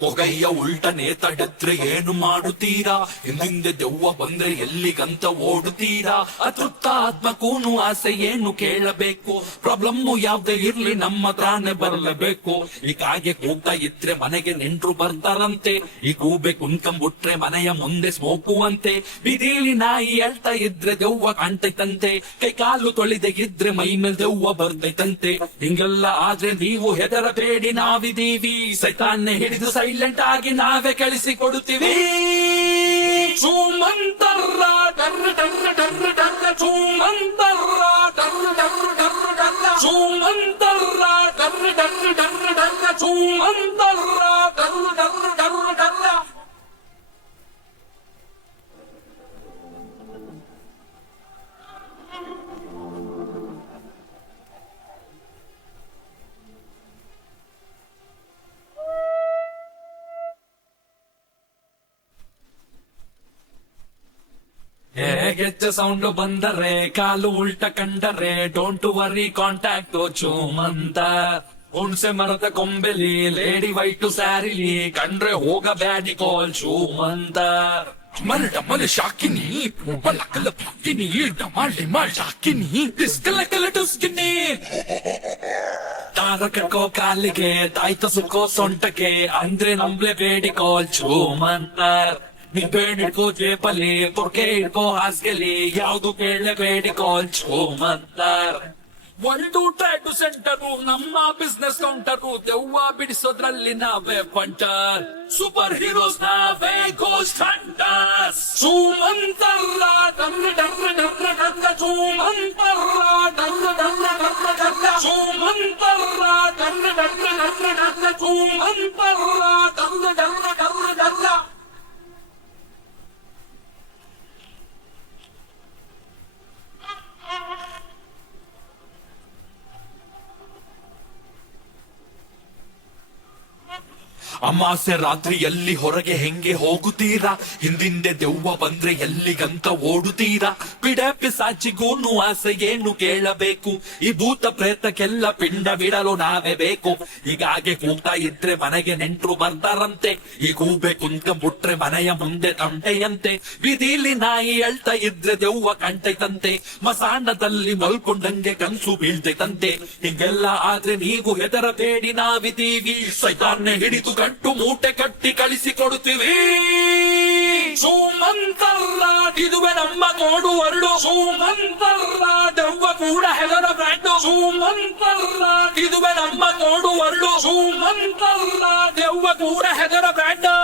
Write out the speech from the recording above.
ಹೊಗೆಯ ಉಲ್ಟನೆ ತಡೆದ್ರೆ ಏನು ಮಾಡುತ್ತೀರಾ? ಹಿಂದಿಂದೆ ದೆವ್ವ ಬಂದ್ರೆ ಎಲ್ಲಿಗಂತ ಓಡುತ್ತೀರಾ? ಅತೃಪ್ತ ಆತ್ಮಕೂನು ಆಸೆ ಏನು ಕೇಳಬೇಕು? ಪ್ರಾಬ್ಲಮ್ಮು ಯಾವ್ದೇ ಇರ್ಲಿ ನಮ್ಮ ಹತ್ರನೇ ಬರಲೇಬೇಕು. ಹೀಗಾಗಿ ಕೂಗ್ತಾ ಇದ್ರೆ ಮನೆಗೆ ನೆಂಟ್ರು ಬರ್ತಾರಂತೆ. ಈ ಕೂಬೆ ಕುಣ್ಕೊಂಡ್ಬಿಟ್ರೆ ಮನೆಯ ಮುಂದೆ ಸ್ಮೋಕುವಂತೆ. ಬೀದಿಲಿ ನಾಯಿ ಹೇಳ್ತಾ ಇದ್ರೆ ದೆವ್ವ ಕಾಣ್ತೈತಂತೆ. ಕೈ ಕಾಲು ತೊಳೆದೆ ಇದ್ರೆ ಮೈ ಮೇಲೆ ದೆವ್ವ ಬರ್ತೈತಂತೆ. ಹಿಂಗೆಲ್ಲ ಆದ್ರೆ ನೀವು ಹೆದರಬೇಡಿ, ನಾವಿದೀವಿ. ಸೈತಾನ್ನೇ ಹಿಡಿದು ಸೈಲೆಂಟ್ ಆಗಿ ನಾವೇ ಕಳಿಸಿ ಕೊಡುತ್ತೀವಿ. ಚೂಮಂತರ್ರ ಟರ್ರ ಟರ್ರ ಟರ್ರ ಟರ್ರ ಚೂಮಂತರ್ರ ಟರ್ರ ಟರ್ರ ಟರ್ರ ಟರ್ರ ಚೂಮಂತರ್ರ ಟರ್ರ ಟರ್ರ ಟರ್ರ ಟರ್ರ ಚೂಮಂತರ್ರ ಟರ್ರ ಟರ್ರ ಟರ್ರ ಟರ್ರ. ಗೆಜ್ಜೆ ಸೌಂಡ್ ಬಂದರೆ ಕಾಲು ಉಲ್ಟ ಕಂಡರೆ ಡೋಂಟ್ ವರಿ ಕಾಂಟ್ಯಾಕ್ಟ್ ಚೂಮಂತ. ಹುಣ್ಸೆ ಮರದ ಕೊಂಬೆಲಿ ಲೇಡಿ ವೈಟ್ ಸ್ಯಾರಿಲಿ ಕಂಡ್ರೆ ಹೋಗ ಬ್ಯಾಡಿ ಕಾಲ್ ಚೂಮಂತ. ಡಮಲ್ ಡಮಲ್ ಶಾಕಿನಿ ಬಲಕಲ ಪಾಕಿನಿ ಡಮಾಲ್ ಡಿಮಾಲ್ ಶಾಕಿನಿ ಡಿಸ್ಕಲಕಲ ಡುಸ್ಕಿನಿ. ತಾರ ಕಟ್ಕೋ ಕಾಲಿಗೆ ತಾಯ್ತ ಸುಕ್ಕೋ ಸೊಂಟಕ್ಕೆ ಅಂದ್ರೆ ನಂಬ್ಲೆ ಬೇಡಿ ಕಾಲ್ ಚೂಮಂತ. ನಿಂಬೆಹಣ್ಣು ಇಟ್ಕೋ ಜೇಬಲ್ಲಿ, ಪೊರ್ಕೆ ಇಟ್ಕೋ ಹಾಸ್ಗೆಲಿ, ಯಾವ್ದು ಕೇಳಬೇಡಿ ಕಾಲ್ ಚೂಮಂತಾರ್. 1 2 ಟ್ಯಾಟು ಸೆಂಟರು ನಮ್ಮ ಬಿಸ್ನೆಸ್ ಕೌಂಟರು. ದೆವ್ವ ಬಿಡಿಸೋದ್ರಲ್ಲಿ ನಾವೇ ಫಂಟರ್, ಸೂಪರ್ ಹೀರೋಸ್ ನಾವೇ ಗೋಸ್ಟ್ ಹಂಟರ್ಸ್. ಚೂಮಂತರ್ರ ಡರ್ರ ಡರ್ರ ಡರ್ರ ಡರ್ರ ಚೂಮಂತರ್ರ ಡರ್ರ ಡರ್ರ ಡರ್ರ ಡರ್ರ ಚೂಮಂತರ್ರ ಡರ್ರ ಡರ್ರ ಡರ್ರ ಡರ್ರ ಚೂಮಂತರ್ರ ಡರ್ರ ಡರ್ರ ಡರ್ರ ಡರ್ರ. ಅಮಾಸೆ ರಾತ್ರಿಯಲ್ಲಿ ಹೊರಗೆ ಹೆಂಗೆ ಹೋಗುತ್ತೀರಾ? ಹಿಂದಿಂದೆ ದೆವ್ವ ಬಂದ್ರೆ ಎಲ್ಲಿಗಂತ ಓಡುತ್ತೀರಾ? ಪಿಡೆ ಪಿಸಾಚಿಗೂನು ಆಸೆ ಏನು ಕೇಳಬೇಕು? ಈ ಭೂತ ಪ್ರೇತಕ್ಕೆಲ್ಲ ಪಿಂಡ ಬಿಡಲು ನಾವೇ ಬೇಕು. ಹೀಗಾಗಿ ಕೂಗ್ತಾ ಇದ್ರೆ ಮನೆಗೆ ನೆಂಟ್ರು ಬರ್ತಾರಂತೆ. ಈ ಕೂಬೆ ಕುಂತ್ಕೊಂಡ್ಬಿಟ್ರೆ ಮನೆಯ ಮುಂದೆ ತಂಟೆಯಂತೆ. ಬೀದಿಲಿ ನಾಯಿ ಹೇಳ್ತಾ ಇದ್ರೆ ದೆವ್ವ ಕಾಣ್ತೈತಂತೆ. ಮಸಾಣದಲ್ಲಿ ಮಲ್ಕೊಂಡಂಗೆ ಕನ್ಸು ಬೀಳ್ತೈತಂತೆ. ಹಿಂಗೆಲ್ಲ ಆದ್ರೆ ನೀವು ಹೆದರಬೇಡಿ, ನಾವಿದೀವಿ. ಸೈತಾನ್ನೇ ಹಿಡಿದು ಗಂಟು ಮೂಟೆ ಕಟ್ಟಿ ಕಳಿಸಿ ಕೊಡುತ್ತೀವಿ. ಚೂಮಂತರ್ರ ಇದುವೆ ನಮ್ಮ ನೋಡು ವರ್ಡು. ಚೂಮಂತರ್ರ ದೆವ್ವ ಕೂಡ ಹೆದರ ಬ್ರ್ಯಾಂಡು. ಚೂಮಂತರ್ರ ಇದುವೆ ನಮ್ಮ ನೋಡು ವರ್ಡು. ಚೂಮಂತರ್ರ ದೆವ್ವ ಕೂಡ ಹೆದರ ಬ್ರ್ಯಾಂಡು.